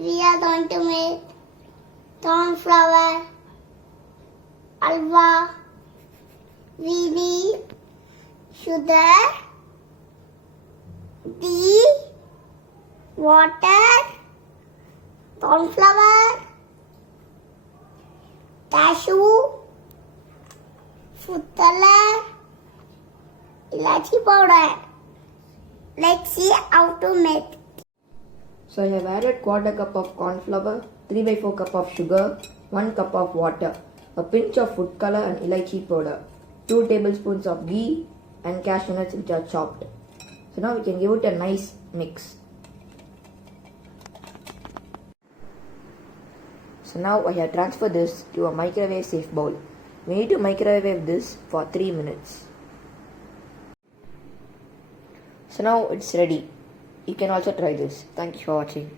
we are going to make cornflour halwa. We need sugar, tea, water, cornflour, cashew, food color, Elachi powder. Let's see how to make. So I have added quarter cup of corn flour, 3/4 cup of sugar, 1 cup of water, a pinch of food color and elaichi powder, 2 tablespoons of ghee and cashew nuts which are chopped. So now we can give it a nice mix. So now I have transferred this to a microwave safe bowl. We need to microwave this for 3 minutes. So now it's ready. You can also try this. Thank you for watching.